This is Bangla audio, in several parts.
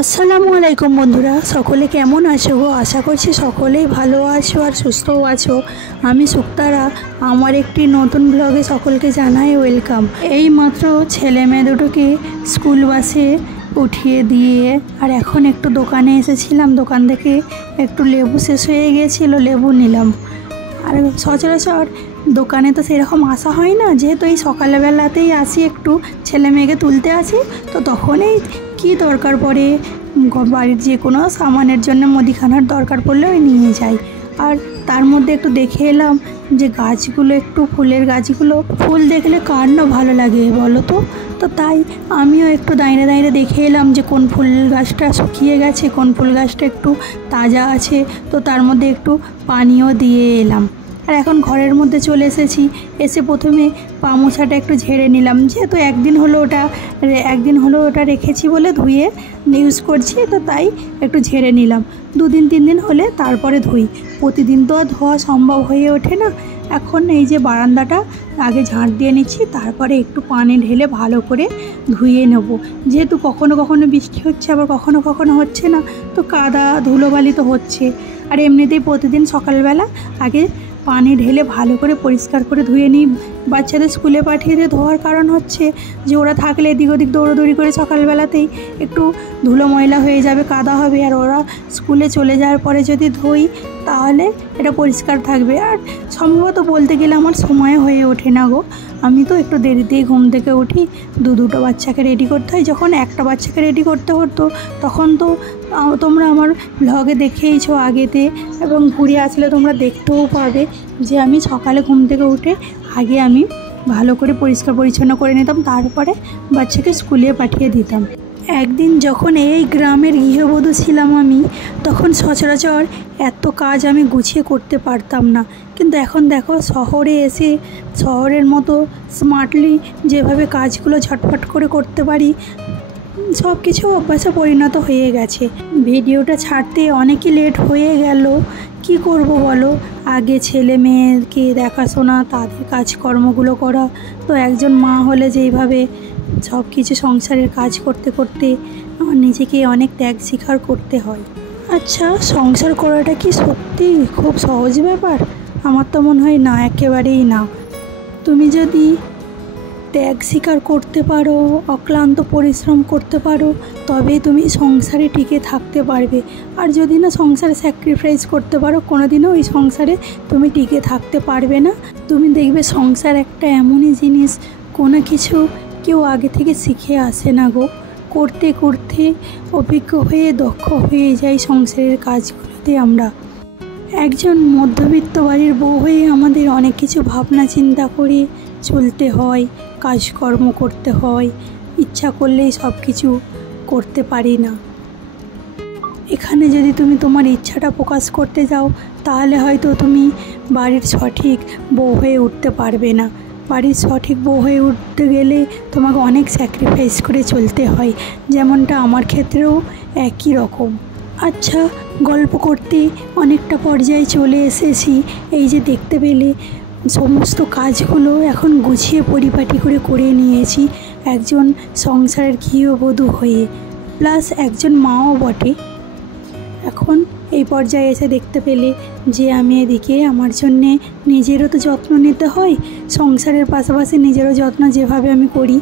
আসসালামু আলাইকুম বন্ধুরা, সকলে কেমন আছো গো? আশা করছি সকলেই ভালো আছো আর সুস্থও আছো। আমি সুক্তারা আমার একটি নতুন ব্লগে সকলকে জানাই ওয়েলকাম। এই মাত্র ছেলে মেয়ে দুটোকে স্কুল বাসে উঠিয়ে দিয়ে আর এখন একটু দোকানে এসেছিলাম। দোকান থেকে একটু লেবু শেষ হয়ে গিয়েছিলো, লেবু নিলাম। আর সচরাচর দোকানে তো সেরকম আসা হয় না, যেহেতু এই সকালবেলাতেই আসি, একটু ছেলে মেয়েকে তুলতে আসি, তো তখনই কি দরকার পড়ে বাড়ির যে কোনো সামানের জন্য মুদিখানার দরকার পড়লে ওই নিয়ে যাই। আর তার মধ্যে একটু দেখে এলাম যে গাছগুলো, একটু ফুলের গাছগুলো, ফুল দেখলে কার না ভালো লাগে বলো তো। তো তাই আমিও একটু দাঁড়িয়ে দাঁড়িয়ে দেখে এলাম যে কোন ফুল গাছটা শুকিয়ে গেছে, কোন ফুল গাছটা একটু তাজা আছে, তো তার মধ্যে একটু পানিও দিয়ে এলাম। আর এখন ঘরের মধ্যে চলে এসেছি। এসে প্রথমে পা মোছাটা একটু ঝেড়ে নিলাম, যেহেতু একদিন হলো ওটা রেখেছি বলে ধুয়ে ইউজ করছি, তো তাই একটু ঝেড়ে নিলাম। 2-3 দিন হলে তারপরে ধুই, প্রতিদিন তো আর ধোয়া সম্ভব হয়ে ওঠে না। এখন এই যে বারান্দাটা আগে ঝাঁট দিয়ে নিচ্ছি, তারপরে একটু পানি ঢেলে ভালো করে ধুয়ে নেব। যেহেতু কখনো কখনো বৃষ্টি হচ্ছে, আবার কখনো কখনো হচ্ছে না, তো কাদা ধুলোবালি তো হচ্ছে। আর এমনিতেই প্রতিদিন সকালবেলা আগে পানি ঢেলে ভালো করে পরিষ্কার করে ধুয়ে নিই। বাচ্চাদের স্কুলে পাঠিয়ে দিয়ে ধোয়ার কারণ হচ্ছে যে ওরা থাকলে এদিক ওদিক দৌড়োদৌড়ি করে সকালবেলাতেই একটু ধুলো ময়লা হয়ে যাবে, কাদা হবে। আর ওরা স্কুলে চলে যাওয়ার পরে যদি ধুই তাহলে এটা পরিষ্কার থাকবে। আর সম্ভবত বলতে গেলে আমার সময় হয়ে ওঠে না গো। আমি তো একটু দেরিতেই ঘুম থেকে উঠি, দুটো বাচ্চাকে রেডি করতে হয়। যখন একটা বাচ্চাকে রেডি করতে হতো তখন তো তোমরা আমার ব্লগে দেখেইছো আগেতে, এবং ঘুরে আসলে তোমরা দেখতেও পাবে যে আমি সকালে ঘুম থেকে উঠে আগে আমি ভালো করে পরিষ্কার পরিচ্ছন্ন করে নিতাম, তারপরে বাচ্চাকে স্কুলে পাঠিয়ে দিতাম। একদিন যখন এই গ্রামের গৃহবধূ ছিলাম আমি, তখন সচরাচর এত কাজ আমি গুছিয়ে করতে পারতাম না। কিন্তু এখন দেখো, শহরে এসে শহরের মতো স্মার্টলি যেভাবে কাজগুলো ঝটফট করে করতে পারি, সব কিছু অভ্যাসে পরিণত হয়ে গেছে। ভিডিওটা ছাড়তে অনেকই লেট হয়ে গেল, কি করব বলো। আগে ছেলে মেয়েকে দেখাশোনা, তাদের কাজকর্মগুলো করা, তো একজন মা হলে যেইভাবে সব কিছু সংসারের কাজ করতে করতে আমার নিজেকে অনেক ত্যাগ স্বীকার করতে হয়। আচ্ছা, সংসার করাটা কি সত্যি খুব সহজ ব্যাপার? আমার তো মনে হয় না, একেবারেই না। তুমি যদি ত্যাগ স্বীকার করতে পারো, অক্লান্ত পরিশ্রম করতে পারো, তবেই তুমি সংসারে টিকে থাকতে পারবে। আর যদি না সংসারে স্যাক্রিফাইস করতে পারো, কোনোদিনও ওই সংসারে তুমি টিকে থাকতে পারবে না। তুমি দেখবে সংসার একটা এমনই জিনিস, কোনো কিছু কেউ আগে থেকে শিখে আসে না গো। করতে করতে অভিজ্ঞ হয়ে দক্ষ হয়ে যাই সংসারের কাজগুলোতে আমরা। একজন মধ্যবিত্ত বাড়ির বউ হয়ে আমাদের অনেক কিছু ভাবনা চিন্তা করে চলতে হয়, কাজকর্ম করতে হয়। ইচ্ছা করলেই সব কিছু করতে পারি না। এখানে যদি তুমি তোমার ইচ্ছাটা প্রকাশ করতে যাও, তাহলে হয়তো তুমি বাড়ির সঠিক বউ হয়ে উঠতে পারবে না। বাড়ির সঠিক বউ হয়ে উঠতে গেলে তোমাকে অনেক স্যাক্রিফাইস করে চলতে হয়, যেমনটা আমার ক্ষেত্রেও একই রকম। আচ্ছা, গল্প করতে অনেকটা পর্যায়ে চলে এসেছি। এই যে দেখতে পেলে সমস্ত কাজগুলো এখন গুছিয়ে পরিপাটি করে নিয়েছি, একজন সংসারের গৃহবধূ হয়ে, প্লাস একজন মাও বটে। এখন এই পর্যায়ে এসে দেখতে পেলে যে আমি এদিকে আমার জন্যে নিজেরও তো যত্ন নিতে হয়, সংসারের পাশাপাশি নিজেরও যত্ন যেভাবে আমি করি।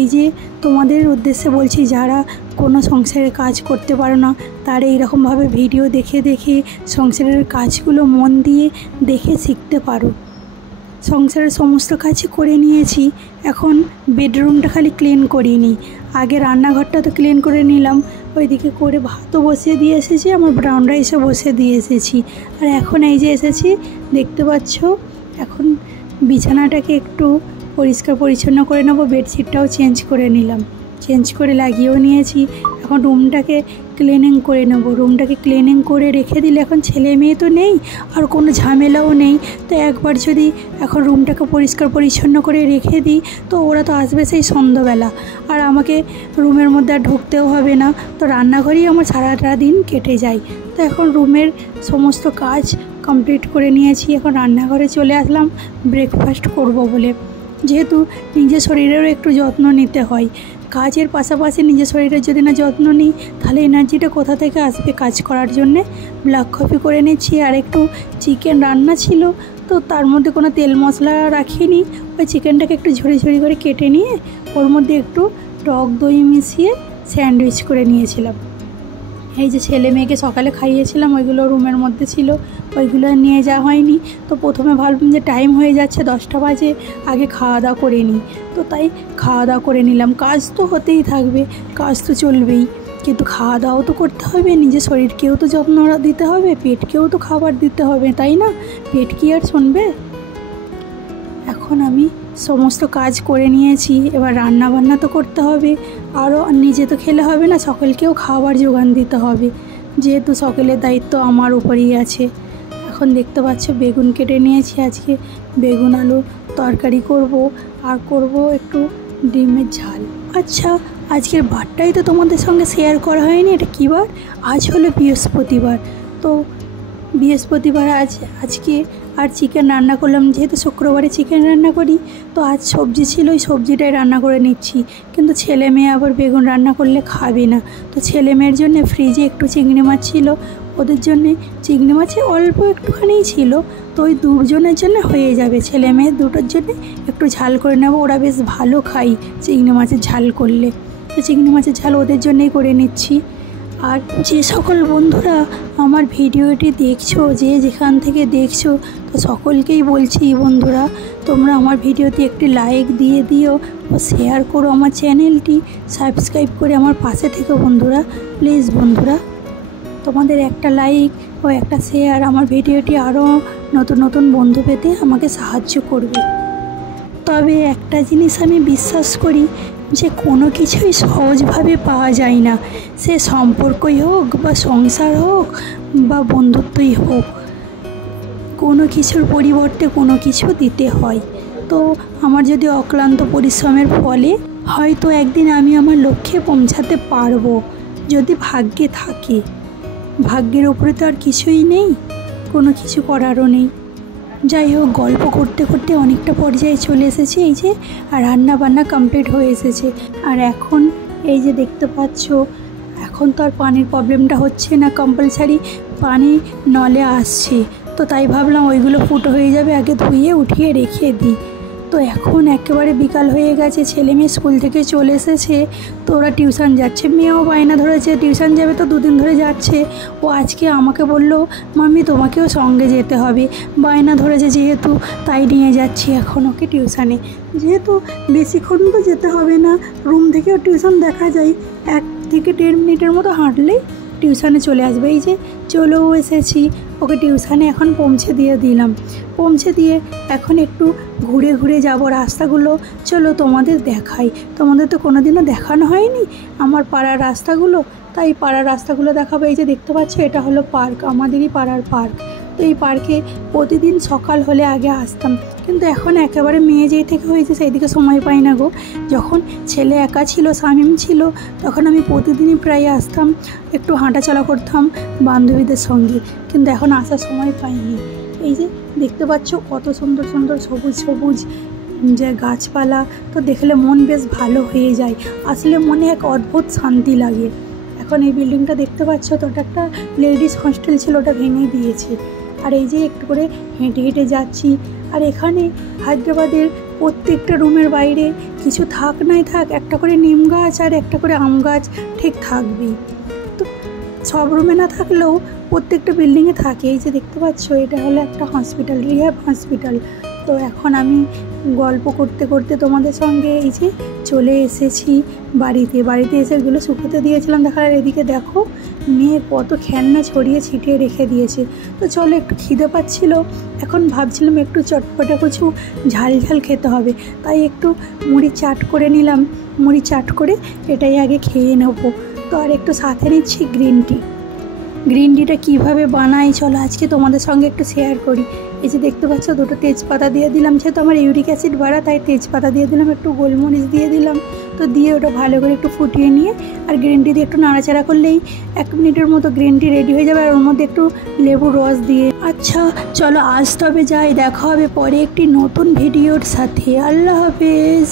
এই যে তোমাদের উদ্দেশ্যে বলছি, যারা কোনো সংসারের কাজ করতে পারো না, তারা এইরকমভাবে ভিডিও দেখে দেখে সংসারের কাজগুলো মন দিয়ে দেখে শিখতে পারো। সংসারের সমস্ত কাজই করে নিয়েছি, এখন বেডরুমটা খালি ক্লিন করিনি। আগে রান্নাঘরটা তো ক্লিন করে নিলাম, ওইদিকে করে ভাতও বসিয়ে দিয়ে এসেছি, আমার ব্রাউন রাইসও বসিয়ে দিয়ে এসেছি। আর এখন এই যে এসেছি, দেখতে পাচ্ছ, এখন বিছানাটাকে একটু পরিষ্কার পরিচ্ছন্ন করে নেবো। বেডশিটটাও চেঞ্জ করে নিলাম, চেঞ্জ করে লাগিয়েও নিয়েছি। এখন রুমটাকে ক্লিনিং করে নেব। রুমটাকে ক্লিনিং করে রেখে দিলে এখন ছেলে মেয়ে তো নেই, আর কোনো ঝামেলাও নেই। তো একবার যদি এখন রুমটাকে পরিষ্কার পরিচ্ছন্ন করে রেখে দিই, তো ওরা তো আসবে সেই সন্ধ্যাবেলা, আর আমাকে রুমের মধ্যে আর ঢুকতেও হবে না। তো রান্নাঘরেই আমার সারাটা দিন কেটে যায়। তো এখন রুমের সমস্ত কাজ কমপ্লিট করে নিয়েছি, এখন রান্নাঘরে চলে আসলাম ব্রেকফাস্ট করব বলে। যেহেতু নিজের শরীরেরও একটু যত্ন নিতে হয়। কাজের পাশাপাশি নিজের শরীরের যদি না যত্ন নিই তাহলে এনার্জিটা কোথা থেকে আসবে কাজ করার জন্যে। ব্ল্যাক কফি করে নিচ্ছি, আর একটু চিকেন রান্না ছিল, তো তার মধ্যে কোনো তেল মশলা রাখিনি। ওই চিকেনটাকে একটু ঝুড়ি ঝুড়ি করে কেটে নিয়ে ওর মধ্যে একটু টক দই মিশিয়ে স্যান্ডউইচ করে নিয়েছিলাম। এই যে ছেলে মেয়েকে সকালে খাইয়েছিলাম, ওইগুলো রুমের মধ্যে ছিল, ওইগুলো নিয়ে যাওয়া হয়নি। তো প্রথমে ভাবলাম যে টাইম হয়ে যাচ্ছে, 10টা বাজে, আগে খাওয়া দাওয়া করে নিই। তো তাই খাওয়া দাওয়া করে নিলাম। কাজ তো হতেই থাকবে, কাজ তো চলবেই, কিন্তু খাওয়া দাওয়াও তো করতে হবে, নিজের শরীরকেও তো যত্ন দিতে হবে, পেটকেও তো খাবার দিতে হবে, তাই না? পেট কি আর শুনবে? এখন আমি সমস্ত কাজ করে নিয়েছি, এবার রান্না বান্না তো করতে হবে, আরও নিজে তো খেলে হবে না, সকলকেও খাবার জোগান দিতে হবে, যেহেতু সকলের দায়িত্ব আমার উপরেই আছে। এখন দেখতে পাচ্ছ বেগুন কেটে নিয়েছি, আজকে বেগুন আলু তরকারি করব, আর করব একটু ডিমের ঝাল। আচ্ছা, আজকের বারটাই তো তোমাদের সঙ্গে শেয়ার করা হয়নি, এটা কী বার? আজ হলো বৃহস্পতিবার। তো বৃহস্পতিবার আজকে আর চিকেন রান্না করলাম, যেহেতু শুক্রবারে চিকেন রান্না করি, তো আজ সবজি ছিল, ওই সবজিটাই রান্না করে নিচ্ছি। কিন্তু ছেলে মেয়ে আবার বেগুন রান্না করলে খাবে না, তো ছেলে মেয়ের জন্য ফ্রিজে একটু চিংড়ি মাছ ছিল, ওদের জন্যে চিংড়ি মাছে অল্প একটুখানিই ছিল, তো ওই দুজনের জন্য হয়ে যাবে। ছেলে মেয়ে দুটোর জন্যে একটু ঝাল করে নেব, ওরা বেশ ভালো খাই চিংড়ি মাছের ঝাল করলে, তো চিংড়ি মাছের ঝাল ওদের জন্যেই করে নিচ্ছি। আর যে সকল বন্ধুরা আমার ভিডিওটি দেখছো, যে যেখান থেকে দেখছো, তো সকলকেই বলছি বন্ধুরা, তোমরা আমার ভিডিওতে একটি লাইক দিয়ে দিও ও শেয়ার করো আমার চ্যানেলটি, সাবস্ক্রাইব করে আমার পাশে থেকো বন্ধুরা, প্লিজ বন্ধুরা। তোমাদের একটা লাইক ও একটা শেয়ার আমার ভিডিওটি আরও নতুন নতুন বন্ধু পেতে আমাকে সাহায্য করবে। তবে একটা জিনিস আমি বিশ্বাস করি, যে কোনো কিছুই সহজভাবে পাওয়া যায় না, সে সম্পর্কই হোক বা সংসার হোক বা বন্ধুত্বই হোক, কোনো কিছুর পরিবর্তে কোনো কিছু দিতে হয়। তো আমার যদি অক্লান্ত পরিশ্রমের ফলে হয়তো একদিন আমি আমার লক্ষ্যে পৌঁছাতে পারবো, যদি ভাগ্যে থাকে। ভাগ্যের উপরে তো আর কিছুই নেই, কোনো কিছু করারও নেই। যাই হোক, গল্প করতে করতে অনেকটা পর্যায়ে চলে এসেছে, এই যে রান্না বান্না কমপ্লিট হয়ে এসেছে। আর এখন এই যে দেখতে পাচ্ছ, এখন তো আর পানির প্রবলেমটা হচ্ছে না, কম্পালসারি পানি নলে আসছে, তো তাই ভাবলাম ওইগুলো ফুটো হয়ে যাবে, আগে ধুয়ে উঠিয়ে রেখে দিই। তো এখন একেবারে বিকাল হয়ে গেছে, ছেলে মেয়ে স্কুল থেকে চলে এসেছে, তো ওরা টিউশন যাচ্ছে। মেয়েও বায়না ধরেছে টিউশন যাবে, তো 2 দিন ধরে যাচ্ছে। ও আজকে আমাকে বলল, মাম্মি তোমাকেও সঙ্গে যেতে হবে, বায়না ধরেছে যেহেতু, তাই নিয়ে যাচ্ছি এখন ওকে টিউশানে। যেহেতু বেশিক্ষণ তো যেতে হবে না, রুম থেকেও টিউশন দেখা যায়, 1 থেকে 1.5 মিনিটের মতো হাঁটলেই টিউশানে চলে আসবে। এই যে চলেও এসেছি, ওকে টিউশানে এখন পৌঁছে দিয়ে দিলাম। পৌঁছে দিয়ে এখন একটু ঘুরে ঘুরে যাব রাস্তাগুলো, চলো তোমাদের দেখাই, তোমাদের তো কোনোদিনও দেখানো হয়নি আমার পাড়ার রাস্তাগুলো, তাই পাড়ার রাস্তাগুলো দেখাবো। এই যে দেখতে পাচ্ছ, এটা হলো পার্ক, আমাদেরই পাড়ার পার্ক। তো এই পার্কে প্রতিদিন সকাল হলে আগে আসতাম, কিন্তু এখন একেবারে মেয়ে যেই থেকে হয়েছে সেই দিকে সময় পাই না গো। যখন ছেলে একা ছিল, শামীম ছিল, তখন আমি প্রতিদিনই প্রায় আসতাম, একটু হাঁটাচলা করতাম বান্ধবীদের সঙ্গে, কিন্তু এখন আসার সময় পাইনি। এই যে দেখতে পাচ্ছ কত সুন্দর সুন্দর সবুজ সবুজ যে গাছপালা, তো দেখলে মন বেশ ভালো হয়ে যায়, আসলে মনে এক অদ্ভুত শান্তি লাগে। এখন এই বিল্ডিংটা দেখতে পাচ্ছ, তো ওটা একটা লেডিস হস্টেল ছিল, ওটা ভেঙে দিয়েছে। আর এই যে একটু করে হেঁটে হেঁটে যাচ্ছি, আর এখানে হায়দ্রাবাদের প্রত্যেকটা রুমের বাইরে কিছু থাক নাই থাক একটা করে নিম গাছ আর একটা করে আম গাছ ঠিক থাকবেই। তো সব রুমে না থাকলেও প্রত্যেকটা বিল্ডিংয়ে থাকে। এই যে দেখতে পাচ্ছ, এটা হলো একটা হসপিটাল, রিহ্যাব হসপিটাল। তো এখন আমি গল্প করতে করতে তোমাদের সঙ্গে এই যে চলে এসেছি বাড়িতে এসে এগুলো শুকোতে দিয়েছিলাম। দেখা, এদিকে দেখো মেয়ে কত খেলনা ছড়িয়ে ছিটিয়ে রেখে দিয়েছে। তো চলো, একটু খিদে পাচ্ছিল, এখন ভাবছিলাম একটু চটপটা কিছু ঝাল ঝাল খেতে হবে, তাই একটু মুড়ি চাট করে নিলাম। মুড়ি চাট করে এটাই আগে খেয়ে নেবো। তো আর একটু সাথে নিচ্ছি গ্রিন টি। গ্রিন টিটা কীভাবে বানাই চলো আজকে তোমাদের সঙ্গে একটু শেয়ার করি। এই যে দেখতে পাচ্ছ দুটো তেজপাতা দিয়ে দিলাম, যেহেতু আমার ইউরিক অ্যাসিড বাড়া তাই তেজপাতা দিয়ে দিলাম, একটু গোলমরিচ দিয়ে দিলাম। তো দিয়ে ওটা ভালো করে একটু ফুটিয়ে নিয়ে আর গ্রিন টি দিয়ে একটু নাড়াচাড়া করলেই 1 মিনিটের মতো গ্রিন টি রেডি হয়ে যাবে। আর ওর মধ্যে একটু লেবুর রস দিয়ে। আচ্ছা চলো আজ তবে যাই, দেখা হবে পরে একটি নতুন ভিডিওর সাথে। আল্লাহ হাফেজ।